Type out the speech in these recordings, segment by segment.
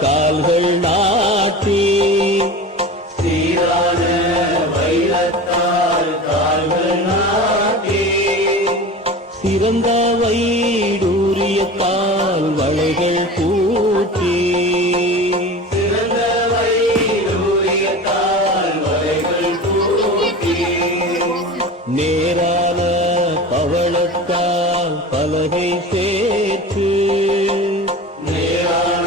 கால்கள் நாட்டி சீரான வைரத்தால் கால்கள் நாட்டி சிறந்த வைடூரியத்தால் வளைகள் பூட்டி சிறந்த வைடூரியத்தால் வளைகள் பூட்டி நேரான பவளத்தால் பலகை சேர்த்து நேரான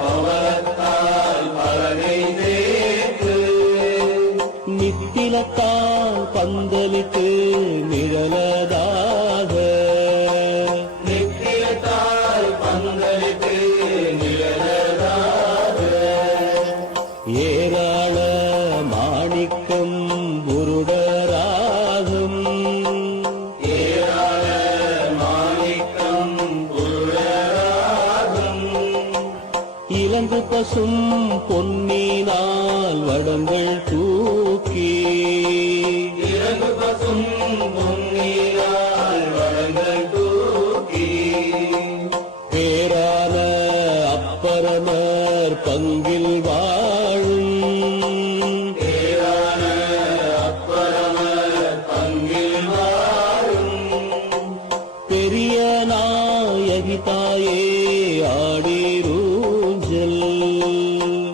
பவளத்தால் பலகை சேர்த்து நித்திலத்தால் பந்தலிட்டு நிழலதாக நித்தியத்தால் பங்களித்து நிழலதாக ஏராள மாணிக்கம் புருடராகும் ஏராள மாணிக்கம் புருடராகும் இலங்கு பசும் பொன்னினால் வடங்கள் தூக்கி இறகு பசும் பொன்னினால் வளங்கள் தூக்கி பேரான அப்பரமர் பங்கில் வாழும் பேரான அப்பரமர் பங்கில் வாழும் பெரிய நாயகி தாயே ஆடிரூஞ்சல்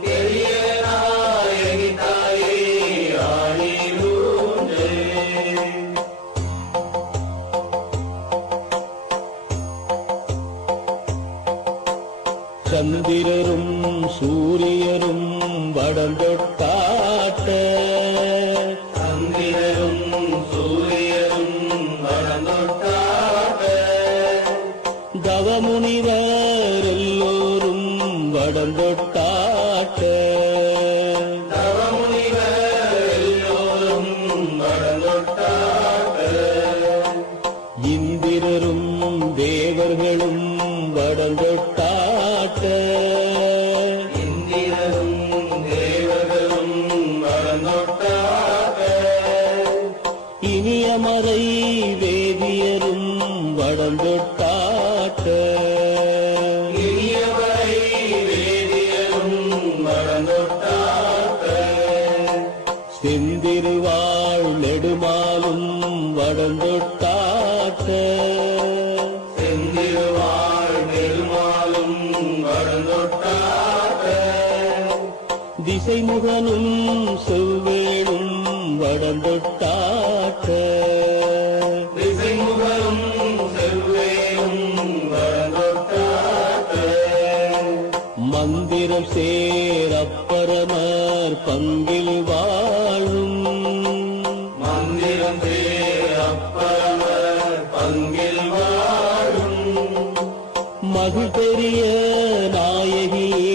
பெரிய நாயகி தாயே ஆடிரூஞ்சே சந்திரரும் சூரியரும் வடந்தொட்டாட்ட சந்திரரும் சூரியரும் வடந்தொட்டாக தவமுனிவர் எல்லோரும் வடந்தொட்டாட்ட தவமுனிவர் எல்லோரும் வடந்தொட்டாக இந்திரரும் தேவர்களும் வடந்தொட்டாட்ட இந்திரரும் தேவர்களும் வடந்தொட்டாக இனியமறை வேதியரும் வடந்தொட்டாட்ட இனியவரை வேதியரும் வடந்தொட்டாக செந்திருவாழ் நெடுமாலும் வடந்தொட்டாட்ட செந்திருவாழ் நெடுமாலும் வடந்தொட்டாக திசைமுகனும் செவ்வேளும் வடந்தொட்டாட்ட திசைமுகரும் செவ்வேலும் வடந்தொட்டாக மந்திரம் சேரப்பரமர் பங்கில் வாழும் மந்திரம் அப்பரமர் பங்கில் வாழும் மகிழ் பெரிய நாயகியே